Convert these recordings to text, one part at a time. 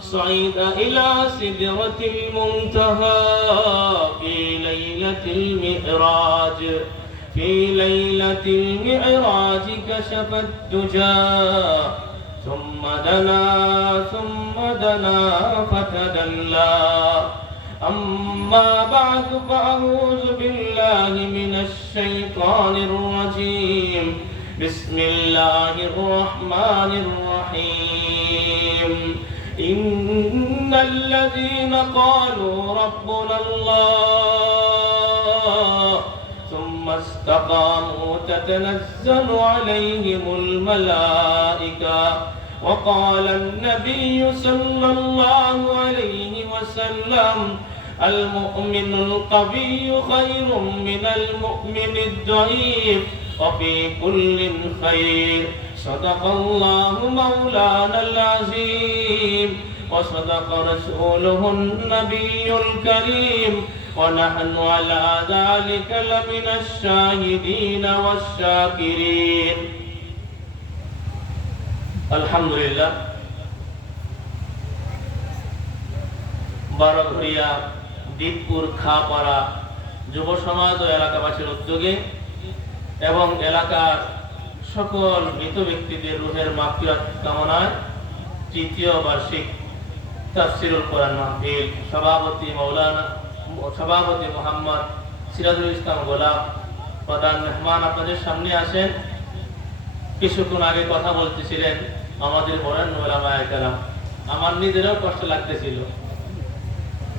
صعد إلى سدرة المنتهى في ليلة المئراج. في ليلة المعراج كشف الدجى. ثم دنا ثم دنا فتدلى. أما بعد فأعوذ بالله من الشيطان الرجيم. بسم الله الرحمن الرحيم. إن الذين قالوا ربنا الله ثم استقاموا تتنزل عليهم الملائكة وقال النبي صلى الله عليه وسلم المؤمن القوي خير من المؤمن الضعيف وفي كل خير صدق الله مولانا العظيم وصدق رسوله النبي الكريم ونحن على ذلك لمن الشاهدين والشاكرين الحمد لله বারঘরিয়া দীপপুর খাপাড়া যুব সমাজ ও এলাকাবাসীর উদ্যোগে এবং এলাকার সকল মৃত ব্যক্তিদের রুহের মাফিরাত কামনায় তৃতীয় বার্ষিক তাফসিরুল কোরআন মাহফিল। সভাপতি মৌলানা সভাপতি মোহাম্মদ সিরাজুল ইসলাম গোলাপ প্রধান মেহমান আপনাদের সামনে আসেন কিছুক্ষণ আগে কথা বলতেছিলেন আমাদের বলেন ওলামায় কালাম আমার নিজেরও কষ্ট লাগতেছিল।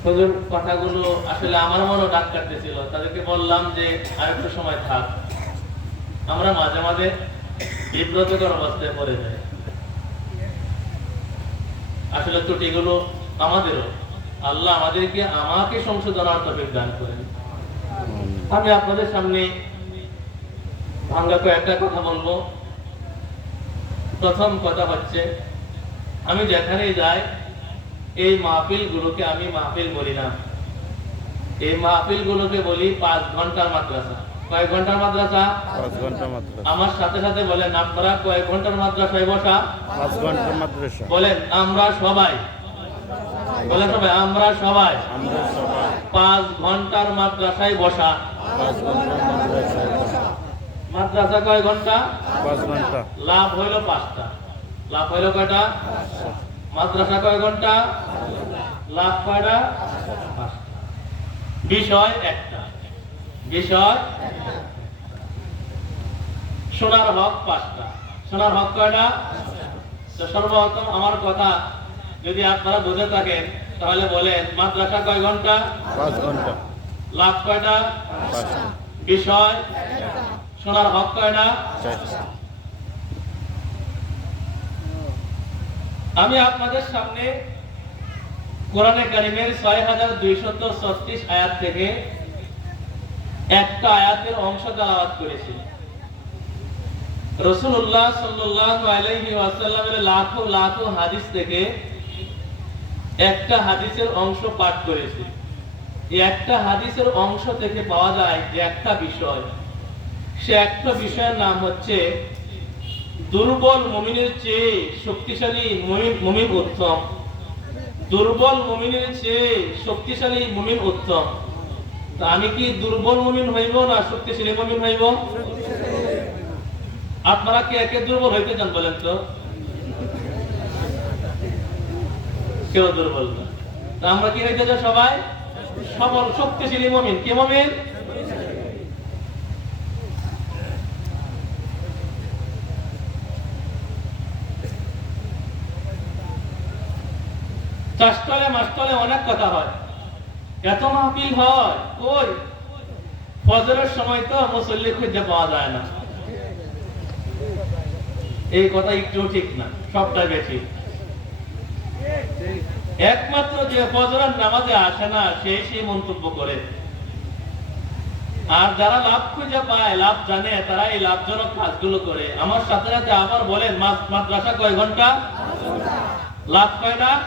হুজুর, কথাগুলো আসলে আমার মনও ডাক কাটতেছিল। তাদেরকে বললাম যে আরেকটু সময় থাক। আমরা মাঝে মাঝে বিব্রতকর অবস্থায় পড়ে যাই আসলে ত্রুটিগুলো আমাদেরও। আল্লাহ আমাদেরকে আমাকে সংশোধনার তফিক দান করেন। আমি আপনাদের সামনে ভাঙ্গা কয়েকটা কথা বলব। প্রথম কথা হচ্ছে, আমি যেখানেই যাই, এই মাহফিল গুলোকে আমি মাহফিল বলি না। এই মাহফিল গুলোকে বলি পাঁচ ঘণ্টার মাদ্রাসা। কয়েক ঘণ্টার মাদ্রাসা? পাঁচ ঘণ্টা মাদ্রাসা। আমার সাথে সাথে বলেন আপনারা কয়েক ঘণ্টার মাদ্রাসায় বসা? পাঁচ ঘণ্টা মাদ্রাসা। বলেন আমরা সবাই। বলেন সবাই আমরা সবাই। আমরা সবাই। পাঁচ ঘণ্টার মাদ্রাসায় বসা। পাঁচ ঘণ্টা মাদ্রাসায় বসা। মাদ্রাসা কয় ঘণ্টা? পাঁচ ঘণ্টা। লাভ হইল পাঁচটা। লাভ হইল কয়টা? মাদ্রাসা কয় ঘণ্টা? লাভ কয়টা? বিষয় একটা। বিষয় সোনার হক পাঁচটা। সোনার হক কয়টা? তো সর্বপ্রথম আমার কথা যদি আপনারা বুঝে থাকেন তাহলে বলেন মাদ্রাসা কয় ঘণ্টা? পাঁচ ঘণ্টা। লাভ কয়টা? বিষয়? সোনার হক কয়টা? আমি আপনাদের সামনে কোরআনে কারিমের ছয় হাজার দুইশত ছত্রিশ আয়াত থেকে একটা আয়াতের অংশ তেলাওয়াত করেছি রসুল্লাহ ওয়াসাল্লামের লাখো লাখো হাদিস থেকে একটা হাদিসের অংশ পাঠ করেছি। একটা হাদিসের অংশ থেকে পাওয়া যায় একটা বিষয়। সে একটা বিষয়ের নাম হচ্ছে, দুর্বল মুমিনের চেয়ে শক্তিশালী মুমিন মুমিন উত্তম। দুর্বল মমিনের চেয়ে শক্তিশালী মুমিন উত্তম। তা আমি কি দুর্বল মুমিন হইব না শক্তিশালী মুমিন হইব? আপনারা কে একে দুর্বল হইতে চান বলেন তো? কেউ দুর্বল না। আমরা কি হইতে চাই সবাই? সবল, শক্তিশালী মুমিন। কে মুমিন? চাষতলে, মাসতলে অনেক কথা হয়। এত মাহফিল হয়, কই? ফজরের সময় তো মুসল্লি খুঁজে পাওয়া যায় না। এই কথা একটু ঠিক না, সবটা বেশি। একমাত্র যে ফজরের নামাজে আসে না সেই সেই মন্তব্য করে। আর যারা লাভ খুঁজে পায়, লাভ জানে তারা এই লাভজনক কাজগুলো করে। আমার সাথে সাথে আবার বলেন মাদ- মাদ্রাসা কয় ঘণ্টা? লাভ কয়টা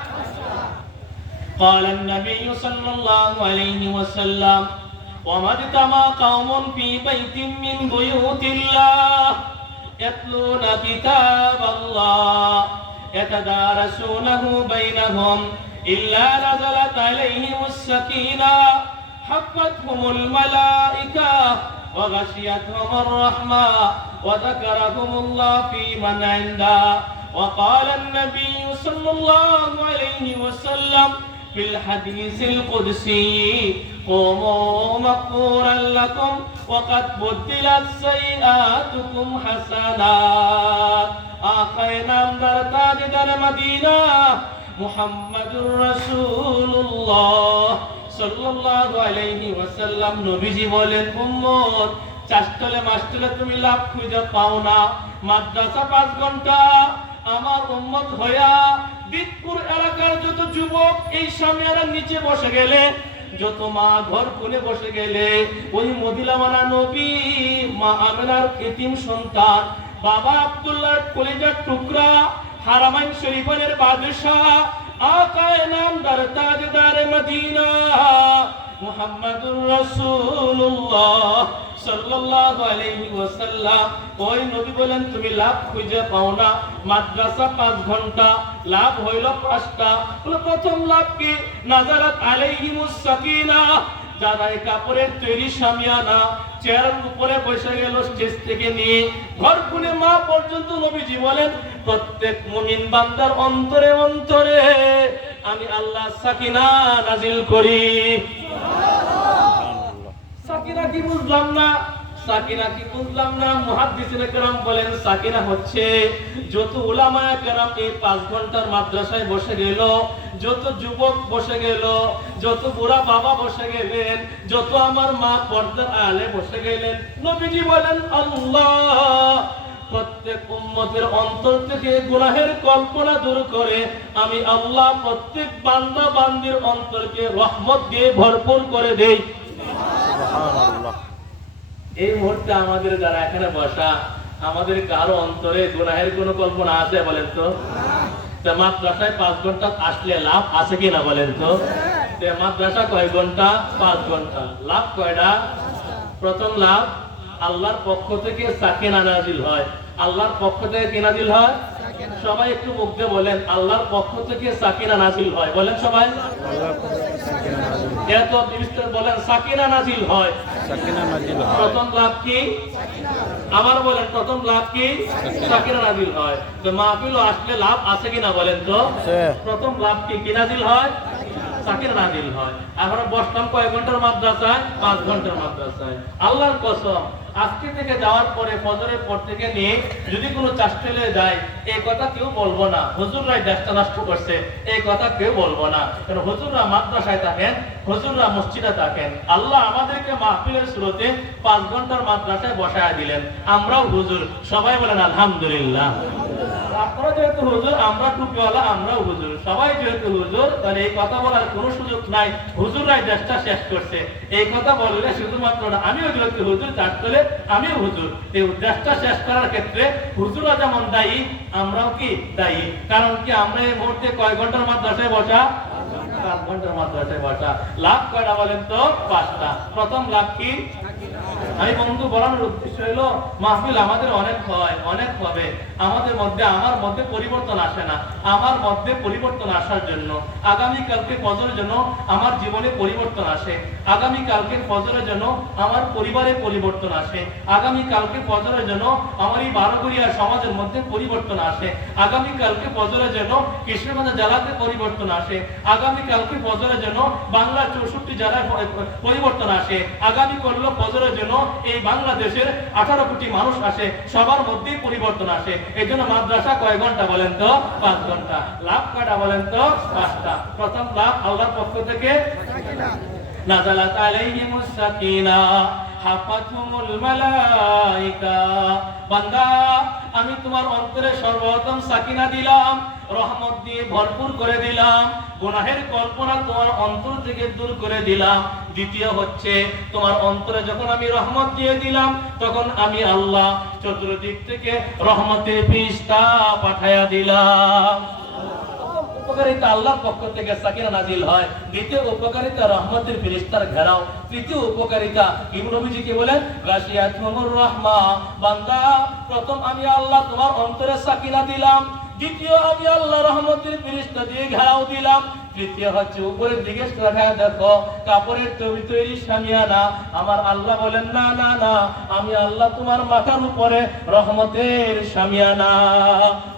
قال النبي صلى الله عليه وسلم وما اجتمع قوم في بيت من بيوت الله يتلون كتاب الله يتدارسونه بينهم إلا نزلت عليهم السكينة حفتهم الملائكة وغشيتهم الرحمة وذكرهم الله في من عنده وقال النبي صلى الله عليه وسلم في الحديث القدسي قوموا مغفورا لكم وقد بدلت سيئاتكم حسنات آخر نمبر تاجدر مدينة محمد رسول الله সাল্লাল্লাহু আলাইহি ওয়াসাল্লাম নবীজি বলেন উম্মত চাষতলে মাসতলে তুমি লাভ খুঁজে পাও না মাদ্রাসা পাঁচ ঘন্টা আমার উম্মত হইয়া দিকপুর এলাকার যত যুবক, এই সামিয়ানার নিচে বসে গেলে, যত মা ঘর কোণে বসে গেলে, ওই মদিলামানা নবী, মা আমেনার এতিম সন্তান, বাবা আব্দুল্লাহর কলিজার টুকরা, হারামাইন শরীফের বাদশাহ, আকায় নামদার তাজদার মদিনা, মুহাম্মাদুর রাসূলুল্লাহ। নবী বলেন, তুমি লাভ খুঁজে পাও না। মাদ্রাসা ঘণ্টা, লাভ পাঁচটা। প্রথম লাভ কি? তৈরি চেয়ারের উপরে বসে গেল স্টেজ থেকে নিয়ে, ঘর খুনে মা পর্যন্ত নবীজি বলেন, প্রত্যেক মুমিন বান্দার অন্তরে অন্তরে আমি আল্লাহ সাকিনা নাজিল করি। সাকিনা কি বুঝলাম না? সাকিনা কি বুঝলাম না? কেরাম বলেন সাকিনা হচ্ছে যত কেরাম এই পাঁচ ঘণ্টার মাদ্রাসায় বসে গেল, যত যুবক বসে গেল, যত বুড়া বাবা বসে গেলেন, যত আমার মা পর্দার আলে বসে গেলেন। নবীজি বলেন, আল্লাহ, প্রত্যেক উম্মতের অন্তর থেকে গুনাহের কল্পনা দূর করে আমি আল্লাহ প্রত্যেক বান্দা বান্দির অন্তরকে রহমত দিয়ে ভরপুর করে দেই। এই মুহূর্তে আমাদের যারা এখানে বসা, আমাদের কারও অন্তরে গুনাহের কোনো কল্পনা আছে বলেন তো? মাদ্রাসায় পাঁচ ঘণ্টা আসলে লাভ আছে কি না বলেন তো? মাদ্রাসা কয় ঘণ্টা? পাঁচ ঘণ্টা। লাভ কয়টা? প্রথম লাভ, আল্লাহর পক্ষ থেকে সাকিনা নাজিল হয়। আল্লাহর পক্ষ থেকে কি নাজিল হয়? সবাই একটু মুখ দিয়ে বলেন, আল্লাহর পক্ষ থেকে সাকিনা নাজিল হয়। বলেন সবাই। সাকিনা বিস্তার বলেন সাকিনা নাজিল হয়। সাকিনা নাজিল হয়। প্রথম লাভ কি? আবার বলেন প্রথম লাভ কি? সাকিনা। নাজিল হয়। তো মাহফিল আসলে লাভ আছে কিনা বলেন তো? প্রথম লাভ কি? কি নাজিল হয়? সাকিনা নাজিল হয়। এখন বসলাম কয় ঘণ্টার মাদ্রাসায় পাঁচ ঘণ্টার মাদ্রাসায়। আল্লাহর কসম আজকে থেকে যাওয়ার পরে ফজরের পর থেকে নিয়ে যদি কোনো চাষটেলে যায়, এই কথা কেউ বলব না। হুজুররাই দেশটা নষ্ট করছে, এই কথা কেউ বলব না। কারণ হুজুররা মাদ্রাসায় থাকেন, হুজুররা মসজিদে থাকেন। আল্লাহ আমাদেরকে মাহফিলের স্রোতে পাঁচ ঘণ্টার মাদ্রাসায় বসায় দিলেন। আমরাও হুজুর, সবাই বলেন আলহামদুলিল্লাহ। আপনারা যেহেতু হুজুর, আমরা টুপিওয়ালা আমরাও হুজুর। সবাই যেহেতু হুজুর, তাহলে এই কথা বলার কোনো সুযোগ নাই। হুজুররাই দেশটা শেষ করছে। এই কথা বললে শুধুমাত্র আমিও যেহেতু হুজুর চারতলে আমিও হুজুর। এই দেশটা শেষ করার ক্ষেত্রে হুজুরা যেমন দায়ী, আমরাও কি দায়ী? কারণ কি আমরা এই মুহূর্তে কয় ঘণ্টার মাদ্রাসায় বসা? পাঁচ ঘণ্টার মাদ্রাসায় বসা। লাভ কয়টা বলেন তো? পাঁচটা। প্রথম লাভ কি? আমি বন্ধু, বলানোর উদ্দেশ্য হলো, মাহফিল আমাদের অনেক হয়, অনেক হবে। আমাদের মধ্যে, আমার মধ্যে পরিবর্তন আসে না। আমার মধ্যে পরিবর্তন আসার জন্য আগামী কালকে ফজরের জন্য আমার জীবনে পরিবর্তন আসে। আগামী কালকে ফজরের জন্য আমার পরিবারে পরিবর্তন আসে। আগামী কালকে ফজরের জন্য আমার এই বারোগড়িয়া সমাজের মধ্যে পরিবর্তন আসে। আগামী কালকে ফজরের জন্য কৃষ্ণগঞ্জ জেলাতে পরিবর্তন আসে। আগামী কালকে ফজরের জন্য বাংলা চৌষট্টি জেলায় পরিবর্তন আসে। আগামী করল ফজরের জন্য এই বাংলাদেশের আঠারো কোটি মানুষ আসে, সবার মধ্যেই পরিবর্তন আসে। এই জন্য মাদ্রাসা কয় ঘণ্টা বলেন তো? পাঁচ ঘণ্টা। লাভ কয়টা বলেন তো? পাঁচটা। প্রথম লাভ আল্লাহর পক্ষ থেকে? নাজালাত আলাইহিমুস সাকিনা। হাফাতুহুমুল মালাইকা। বান্দা, আমি তোমার অন্তরে সর্বপ্রথম সাকিনা দিলাম। রহমত দিয়ে ভরপুর করে দিলাম। গুনাহের কল্পনা তোমার অন্তর থেকে দূর করে দিলাম। দ্বিতীয় হচ্ছে, তোমার অন্তরে যখন আমি রহমত দিয়ে দিলাম, তখন আমি আল্লাহ চতুর্দিক থেকে রহমতের ফিরিস্তা পাঠায়া দিলাম। উপকারিতা আল্লাহর পক্ষ থেকে সাকিনা নাজিল হয়। দ্বিতীয় উপকারিতা রহমতের ফেরেশতার ঘেরাও। তৃতীয় উপকারিতা, ইবনে নবীজি কি বলেন? গাশিয়াতুমুর রাহমা। বান্দা, প্রথম আমি আল্লাহ তোমার অন্তরে সাকিনা দিলাম। দ্বিতীয়, আমি আল্লাহ রহমতের ফিরিস্তা দিয়ে ঘেরাও দিলাম। তৃতীয় হচ্ছে, উপরের দিকে তাকায় দেখো, কাপড়ের তৈরি তৈরি সামিয়ানা আমার আল্লাহ বলেন, না না না, আমি আল্লাহ তোমার মাথার উপরে রহমতের সামিয়ানা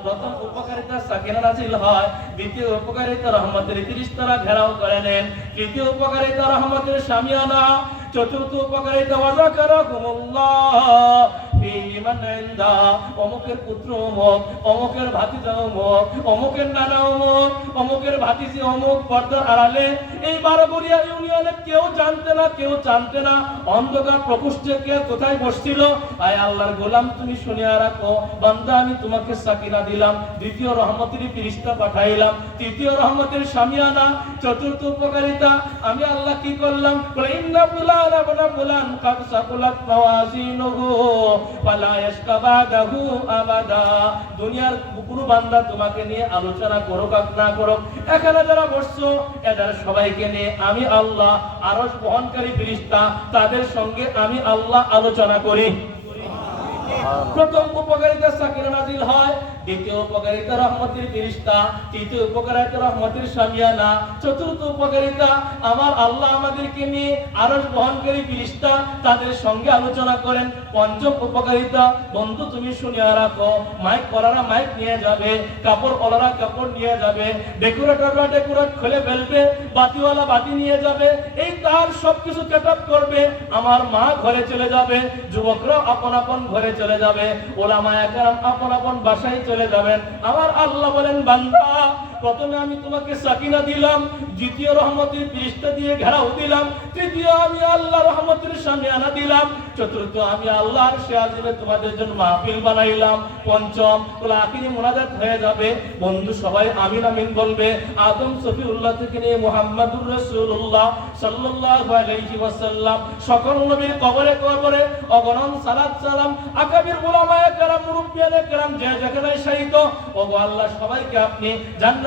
প্রথম উপকারিতা সাকিনা নাজিল হয়, দ্বিতীয় উপকারিতা রহমতের ফিরিস্তারা ঘেরাও করে নেন। তৃতীয় উপকারিতা রহমতের সামিয়ানা চতুর্থ উপকারিতা মান ইনদা অমুকের পুত্র অমুক, অমুকের ভাতিজা অমুক, অমুকের নানা অমুক, অমুকের ভাতিজি অমুক, পর্দার আড়ালে। এই বারোগড়িয়া ইউনিয়নে কেউ জানতে না, কেউ জানতে না, অন্ধকার প্রকোষ্ঠে কে কোথায় বসছিল? আয় আল্লাহর গোলাম, তুমি শুনিয়া রাখো। বান্দা, আমি তোমাকে সাকিনা দিলাম, দ্বিতীয় রহমতের ফিরিস্তা পাঠাইলাম। তৃতীয় রহমতের সামিয়ানা চতুর্থ উপকারিতা। আমি আল্লাহ কি করলাম? বলে, ইন্না ফুলান, আবনা ফুলান কাদ সাকুলাত মাওয়াজিনুহু দুনিয়ার কোনো বান্দা তোমাকে নিয়ে আলোচনা করো না করো এখানে যারা বসছো, এদের সবাইকে নিয়ে আমি আল্লাহ আরও বহনকারী ফিরিস্তা তাদের সঙ্গে আমি আল্লাহ আলোচনা করি। প্রথম উপকারিতা সাকিনা নাজিল হয় দ্বিতীয় উপকারিতা রহমতের ফিরিস্তা, তৃতীয় উপকারিতা সামিয়ানা চতুর্থ উপকারিতা আমার আল্লাহ আমাদেরকে নিয়ে আরশ বহনকারী ফিরিস্তা তাদের সঙ্গে আলোচনা করেন। পঞ্চম উপকারিতা, বন্ধু তুমি শুনিয়া রাখো, মাইক মাইক নিয়ে যাবে, কাপড় পরারা কাপড় নিয়ে যাবে ডেকোরেটররা ডেকোরেট খুলে ফেলবে, বাতিওয়ালা বাতি নিয়ে যাবে, এই তার সবকিছু সেট করবে, আমার মা ঘরে চলে যাবে যুবকরা আপন আপন ঘরে চলে যাবে ওলামা একরাম আপন আপন বাসায় চলে যাবেন। আমার আল্লাহ বলেন বান্দা প্রথমে আমি তোমাকে সাকিনা দিলাম, দ্বিতীয় রহমতের পৃষ্ঠা দিয়ে ঘেরাও দিলাম, তৃতীয় আমি আল্লাহ রহমতের সামনে আনা দিলাম, চতুর্থ আমি আল্লাহর সে আজিমে তোমাদের জন্য মাহফিল বানাইলাম, পঞ্চম বলে আখিরি মোনাজাত হয়ে যাবে। বন্ধু সবাই আমিন আমিন বলবে, আদম সফিউল্লাহ থেকে নিয়ে মুহাম্মাদুর রাসূলুল্লাহ সাল্লাল্লাহু আলাইহি সকল নবীর কবরে কবরে অগণন সালাত সালাম, আকাবির উলামায়ে কেরাম, মুরব্বিয়ানে কেরাম, যে যেখানে শহীদ ওগো আল্লাহ সবাইকে আপনি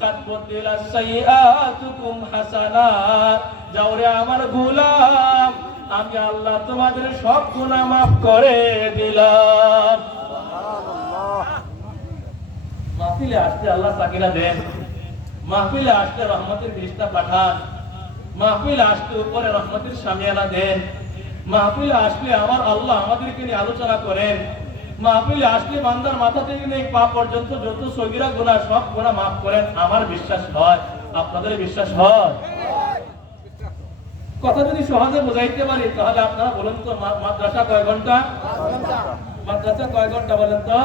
লাকুম কাদ বদিলাস সাইয়্যাতুকুম হাসানাত যাও আমার গোলাম, আমি আল্লাহ তোমাদের সব গুনাহ মাফ করে দিলাম। মাহফিলে আসতে আল্লাহ সাকিনা দেন। মাহফিলে আসতে রহমতের ফিরিস্তা পাঠান। মাহফিল আসতে উপরে রহমতের সামিয়ানা দেন। মাহফিল আসলে আমার আল্লাহ আমাদেরকে নিয়ে আলোচনা করেন। মাহফিলে আসলে বান্দার মাথা থেকে নিয়ে পা পর্যন্ত যত সগিরা গুণা সব গুণা মাফ করেন, আমার বিশ্বাস হয়, আপনাদের বিশ্বাস হয়। কথা যদি সহজে বোঝাইতে পারি, তাহলে আপনারা বলুন তো মাদ্রাসা কয় ঘণ্টা? মাদ্রাসা কয় ঘণ্টা বলেন তো?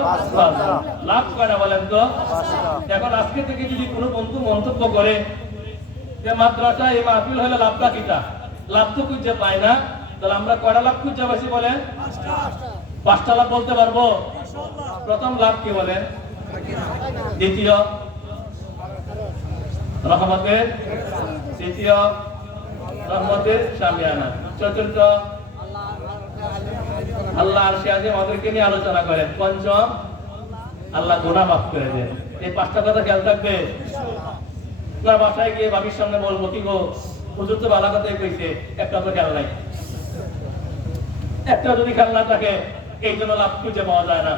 লাভ কয়টা বলেন তো? এখন আজকে থেকে যদি কোনো বন্ধু মন্তব্য করে যে মাদ্রাসা এই মাহফিল হলে লাভটা কিটা? লাভ তো খুঁজে পায় না। তাহলে আমরা কয়টা লাভ খুঁজে পাইছি বলেন? পাঁচটা লাভ বলতে পারব? প্রথম লাভ কি বলেন? দ্বিতীয় রহমতের তৃতীয় রহমতের সামিয়ানা। চতুর্থ, আল্লাহ আর আগে আমাদেরকে নিয়ে আলোচনা করেন। পঞ্চম, আল্লাহ গোনা মাফ করে দেন। এই পাঁচটা কথা খেয়াল থাকবে? না, বাসায় গিয়ে বাবির সামনে বলব, কি গো? হুজুর তো ভালো কথাই কইছে। একটা তো খেয়াল নাই। একটা যদি খেয়াল না থাকে এই জন্য লাভ খুঁজে পাওয়া যায় না।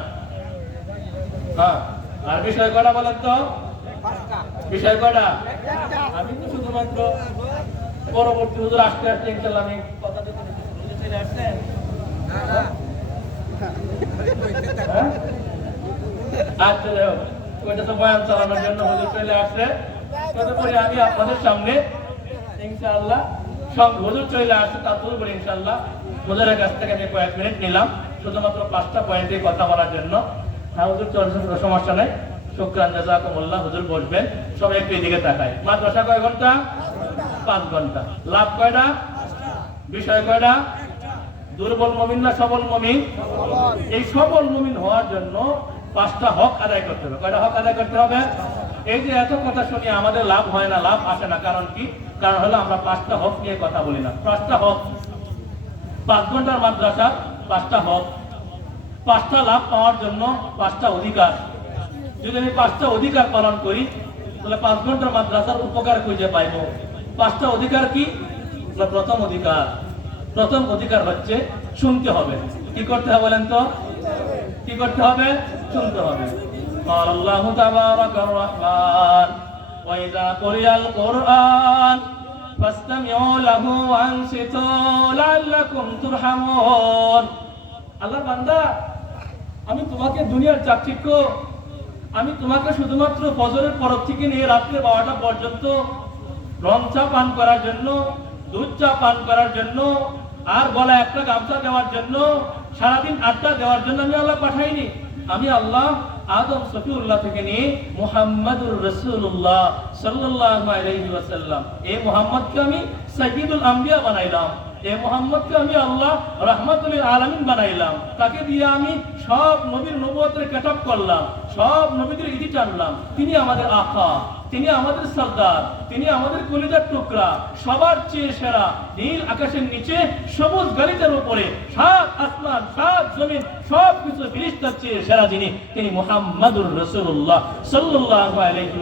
হ্যাঁ আর বিষয় কটা বলেন তো? বিষয় কটা? আমি তো শুধুমাত্র পরবর্তী হুজুর আসতে আসতে ইনশাল্লাহ আমি হ্যাঁ? আচ্ছা চালানোর জন্য হুজুর চলে আসছে। আমি আপনাদের ইনশাআল্লাহ সব হুজুর চলে আসছে তার তদুপরি ইনশাআল্লাহ হুজুরের কাছ থেকে আমি কয়েক মিনিট নিলাম। শুধুমাত্র পাঁচটা পয়েন্টে কথা বলার জন্য। হ্যাঁ হুজুর চলছে সমস্যা নাই শুক্রান, জাজাকুমুল্লাহ, হুজুর বসবেন। সবাই একটু এদিকে তাকায় মাদ্রাসা কয় ঘণ্টা? পাঁচ ঘণ্টা। লাভ কয়টা? বিষয় কয়টা? দুর্বল মমিন না সবল মমিন? এই সবল মমিন হওয়ার জন্য পাঁচটা হক আদায় করতে হবে। কয়টা হক আদায় করতে হবে? এই যে এত কথা শুনি আমাদের লাভ হয় না, লাভ আসে না। কারণ কি? কারণ হলো আমরা পাঁচটা হক নিয়ে কথা বলি না। পাঁচটা হক। পাঁচ ঘণ্টার মাদ্রাসা, পাঁচটা হক। পাঁচটা লাভ পাওয়ার জন্য পাঁচটা অধিকার যদি আমি পাঁচটা অধিকার পালন করি তাহলে পাঁচ ঘন্টার মাদ্রাসার উপকার খুঁজে পাইব পাঁচটা অধিকার কি না, প্রথম অধিকার প্রথম অধিকার হচ্ছে শুনতে হবে কি করতে হবে বলেন তো কি করতে হবে শুনতে হবে قال الله تبارك الرحمن وإذا قرئ القرآن فاستمعوا له وأنصتوا لعلكم ترحمون আল্লাহ বান্দা আমি তোমাকে দুনিয়ার চাকচিক্য, আমি তোমাকে শুধুমাত্র ফজরের পরব থেকে নিয়ে রাত্রে বারোটা পর্যন্ত রং চা পান করার জন্য, দুধ চা পান করার জন্য, আর গলা একটা গামছা দেওয়ার জন্য, সারাদিন আড্ডা দেওয়ার জন্য আমি আল্লাহ পাঠাইনি। আমি আল্লাহ আদম সফিউল্লাহ থেকে নিয়ে মুহাম্মাদুর রসুল্লাহ সাল্লাল্লাহু আলাইহি ওয়াসাল্লাম। এই মুহাম্মদকে আমি সাইয়্যিদুল আম্বিয়া বানাইলাম। এই মোহাম্মদকে আমি আল্লাহ রহমতুল আলমিন বানাইলাম। তাকে দিয়ে আমি সব নবীর নবুয়তের কেটআপ করলাম, সব নবীদের ইতি টানলাম তিনি আমাদের আখা। তিনি আমাদের সর্দার, তিনি আমাদের কলিজার টুকরা, সবার চেয়ে সেরা। নীল আকাশের নিচে, সবুজ গালিচার উপরে, সাত আসমান, সাত জমিন সব কিছু ফিরিস্তার চেয়ে সেরা যিনি, তিনি মুহাম্মাদুর রাসূলুল্লাহ সাল্লাল্লাহু আলাইহি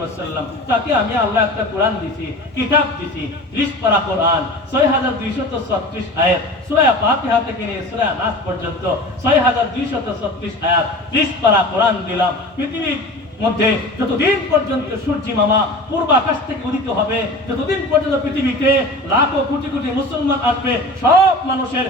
তাকে আমি আল্লাহ একটা কোরআন দিছি, কিতাব দিছি 30 পারা কোরআন 6236 আয়াত। সূরা ফাতিহা থেকে নিয়ে সূরা নাস পর্যন্ত 6236 আয়াত 30 পারা কোরআন দিলাম। পৃথিবীর মধ্যে যতদিন পর্যন্ত সূর্যি মামা পূর্ব আকাশ থেকে উদিত হবে, যতদিন পর্যন্ত পৃথিবীতে লাখো কোটি কোটি মুসলমান আসবে, সব মানুষের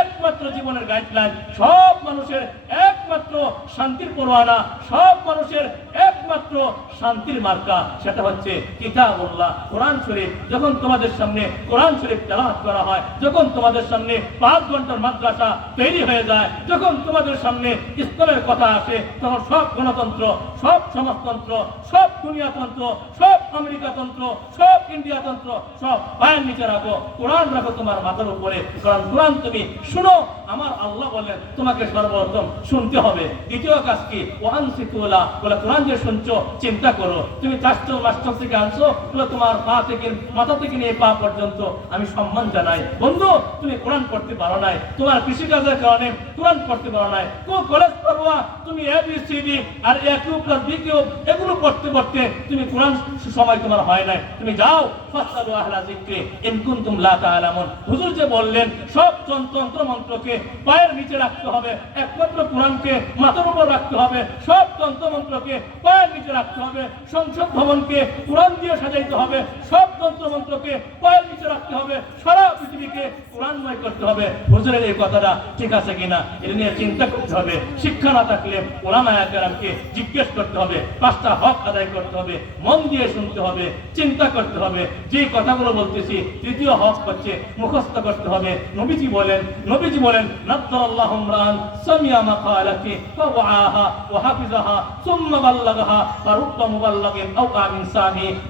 একমাত্র জীবনের গাইডলাইন সব মানুষের একমাত্র শান্তির পরোয়ানা, সব মানুষের একমাত্র শান্তির মার্কা। সেটা হচ্ছে কিতাবুল্লাহ, কোরআন শরীফ। যখন তোমাদের সামনে কোরআন শরীফ তেলাওয়াত করা হয়, যখন তোমাদের সামনে পাঁচ ঘণ্টার মাদ্রাসা তৈরি হয়ে যায়, যখন তোমাদের সামনে ইসলামের কথা আসে, তখন সব গণতন্ত্র, সব সমাজতন্ত্র, সব দুনিয়াতন্ত্র, সব আমেরিকাতন্ত্র, সব ইন্ডিয়াতন্ত্র, সব পায়ের নিচে রাখো, কোরআন রাখো তোমার মাথার উপরে। কারণ কোরআন তুমি শুনো, আমার আল্লাহ বলেন তোমাকে সর্বপ্রথম শুনতে হবে। দ্বিতীয় কাজ কি? ওয়ান সিকুলা, বলে কোরআন যে শুনছো, চিন্তা করো। তুমি চারশো মাস্টার থেকে আনছো, বলে তোমার পা থেকে, মাথা থেকে নিয়ে পা পর্যন্ত আমি সম্মান জানাই। বন্ধু, তুমি কোরআন পড়তে পারো নাই। তোমার কৃষিকাজের কারণে কোরআন পড়তে পারো নাই। কো কলেজ পড়বা, তুমি A B C D R A Q plus B Q এগুলো পড়তে পড়তে তুমি কোরআন সময় তোমার হয় নাই। তুমি যাও হুজুর যে বললেন, সব তন্ত্র মন্ত্রকে পায়ের নিচে রাখতে হবে, একমাত্র কোরআনকে মাথার উপর রাখতে হবে, সব তন্ত্র মন্ত্রকে পায়ের নিচে রাখতে হবে, সংসদ ভবনকে কোরআন দিয়ে সাজাইতে হবে, সব তন্ত্র মন্ত্রকে পায়ের নিচে রাখতে হবে, সারা পৃথিবীকে কোরআনময় করতে হবে। হুজুরের এই কথাটা ঠিক আছে কিনা, এটা নিয়ে চিন্তা করতে হবে। শিক্ষা না থাকলে ওলামায়া কেরামকে জিজ্ঞেস করতে হবে। পাঁচটা হক আদায় করতে হবে, মন দিয়ে শুনতে হবে, চিন্তা করতে হবে। যে কথাগুলো বলতেছি, তৃতীয় হক হচ্ছে মুখস্থ করতে হবে। নবীজি বলেন নবীজি বলেন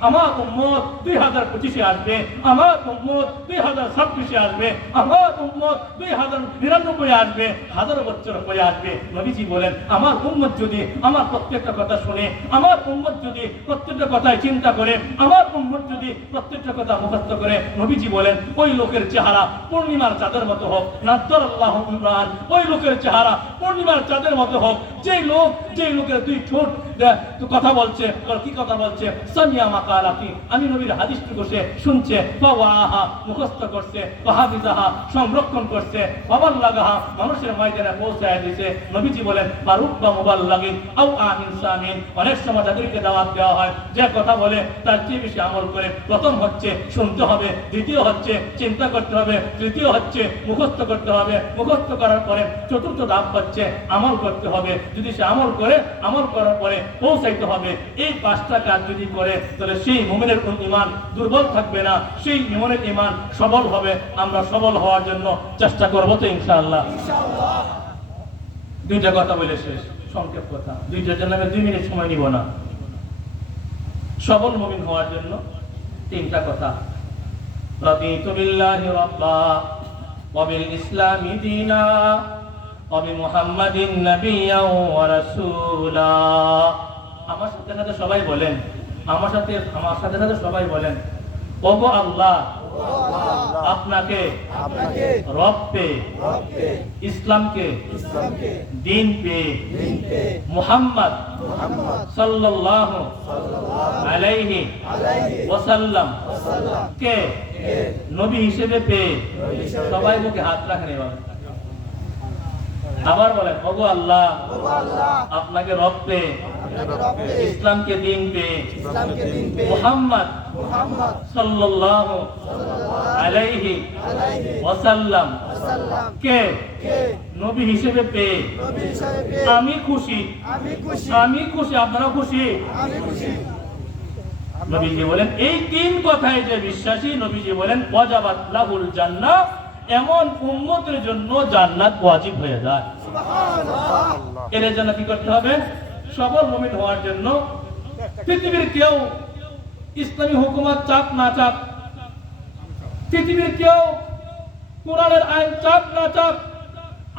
আমার উম্মত 2025 আসবে, আমার উম্মত 2026 এ আসবে, আমার উম্মত 2099 আসবে, হাজার বছর আসবে। নবীজি বলেন, আমার উম্মত যদি আমার প্রত্যেকটা কথা শুনে আমার উম্মত যদি প্রত্যেকটা কথায় চিন্তা করে, আমার উম্মত যদি প্রত্যেকটা কথা মুখস্থ করে, নবীজি বলেন, ওই লোকের চেহারা পূর্ণিমার চাঁদের মতো হোক নাদ্দর আল্লাহ ওই লোকের চেহারা পূর্ণিমার চাঁদের মতো হোক, যেই লোক, যেই লোকের দুই ঠোঁট কথা বলছে কি কথা বলছে? সামিয়া মাকালাতি, আমি নবীর হাদিসটুকু সে শুনছে। ফাওয়াহা মুখস্থ করছে ওয়াহাফিজাহা সংরক্ষণ করছে। ওয়াবাল্লাগাহা মানুষের ময়দানে পৌঁছায় দিছে। নবীজি বলেন বারুব্বা মুবাল্লাগিন, আও আমিন সামিন। অনেক সময় তাদেরকে দাওয়াত দেওয়া হয়। যে কথা বলে, তার আমল করে। প্রথম হচ্ছে শুনতে হবে, দ্বিতীয় হচ্ছে চিন্তা করতে হবে, তৃতীয় হচ্ছে মুখস্থ করতে হবে। মুখস্থ করার পরে চতুর্থ ধাপ হচ্ছে আমল করতে হবে। যদি সে আমল করে, আমল করার পরে পৌঁছাইতে হবে এই পাঁচটা কাজ যদি করে তাহলে সেই মোমেনের কোন ইমান দুর্বল থাকবে না সেই ইমানের ইমান সবল হবে আমরা সবল হওয়ার জন্য চেষ্টা করবো তো ইনশাআল্লাহ দুইটা কথা বলে শেষ সংক্ষেপ কথা দুইটার জন্য আমি দুই মিনিট সময় নিব না সবল মুমিন হওয়ার জন্য তিনটা কথা رضيت بالله ربا وبالإسلام دينا وبمحمد نبيا ورسولا আমার সাথে সাথে সবাই বলেন আমার সাথে আমার সাথে সাথে সবাই বলেন ওগো আল্লাহ আপনাকে আপনাকে রব পেয়ে রবকে ইসলামকে ইসলামকে দিন পেয়ে দিনকে মুহাম্মদ মুহাম্মদ সাল্লাল্লাহু আলাইহি আলাইহি ওয়াসাল্লাম ওয়াসাল্লাম কে কে নবী হিসেবে পেয়ে হিসেবে সবাই মুখে হাত রাখেন এবার আবার বলেন ওগো আল্লাহ আপনাকে রব রবকে ইসলামকে দিন দিনকে মুহাম্মদ সাল্লাল্লাহু আলাইহি ওয়াসাল্লাম কে? নবী হিসেবে পেয়ে নবী আমি খুশি আমি খুশি আপনারা খুশি খুশি। নবীজি বলেন এই তিন কথায় যে বিশ্বাসী নবীজি বলেন ওয়াজাবাত লাহুল জান্নাহ এমন উম্মতের জন্য জান্নাত ওয়াজিব হয়ে যায়। এর জন্য কি করতে হবে? সবল মুমিন হওয়ার জন্য পৃথিবীর কেউ ইসলামী হুকুমত চাপ না চাপ পৃথিবীর কেউ কোরআনের আইন চাপ না চাপ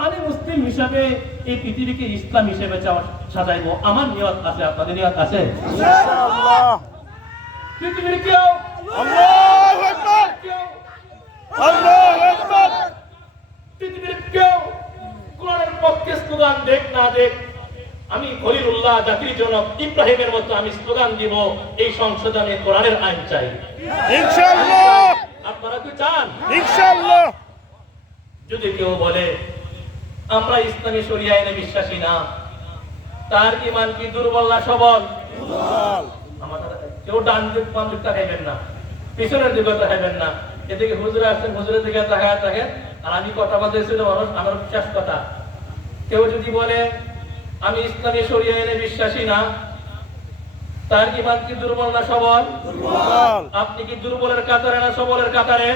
আমি মুসলিম হিসাবে এই পৃথিবীকে ইসলাম হিসেবে সাজাইবো। আমার নিয়ত আছে আপনাদের নিয়ত আছে? পৃথিবীর কেউ আল্লাহু আকবার। আল্লাহু আকবার। পৃথিবীর কেউ কোরআনের পক্ষে স্লোগান দেখ না দেখ। আমি খলিলুল্লাহ জাতির জনক ইব্রাহিমের মতো আমি স্লোগান দিব এই সংসদে আমি কোরআনের আইন চাই। ইনশাআল্লাহ। আপনারা কি চান? ইনশাআল্লাহ। যদি কেউ বলে আমরা ইসলামী শরিয়া আইনে বিশ্বাসী না তার ইমান কি দুর্বল না সবল? কেউ ডান দিক বাম দিক তাকাইবেন না পিছনের দিকে তাকাইবেন না। এদিকে হুজুরে আসছেন হুজুরের দিকে তাকায় থাকেন। আর আমি কথা বলতে ছিল মানুষ আমার শেষ কথা। কেউ যদি বলে আমি ইসলামী শরিয়া আইনে বিশ্বাসী না তার ইমান কি দুর্বল না সবল? আপনি কি দুর্বলের কাতারে না সবলের কাতারে?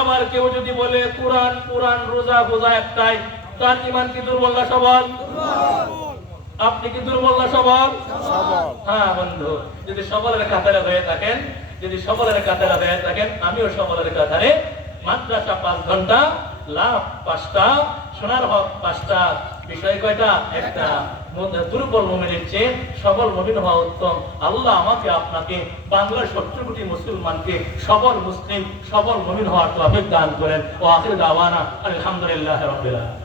আবার কেউ যদি বলে কোরআন কোরআন রোজা বোঝা একটাই তার ইমান কি দুর্বল না সবল? আপনি কি দুর্বল না সবল? সবল। হ্যাঁ বন্ধু যদি সবলের কাতারে হয়ে থাকেন যদি সবলের কাতারে হয়ে থাকেন আমিও সবলের কাতারে মাদ্রাসা পাঁচ ঘণ্টা লাভ পাঁচটা, সোনার হক পাঁচটা। বিষয় কয়টা? একটা। দুর্বল মোমেনের চেয়ে সবল মোমিন হওয়া উত্তম। আল্লাহ আমাকে, আপনাকে, বাংলার সত্তর কোটি মুসলমানকে সবল মুসলিম, সবল মোমিন হওয়ার তো দান করেন। ও আখির দাওয়ানা, আলহামদুলিল্লাহ রবিল্লাহ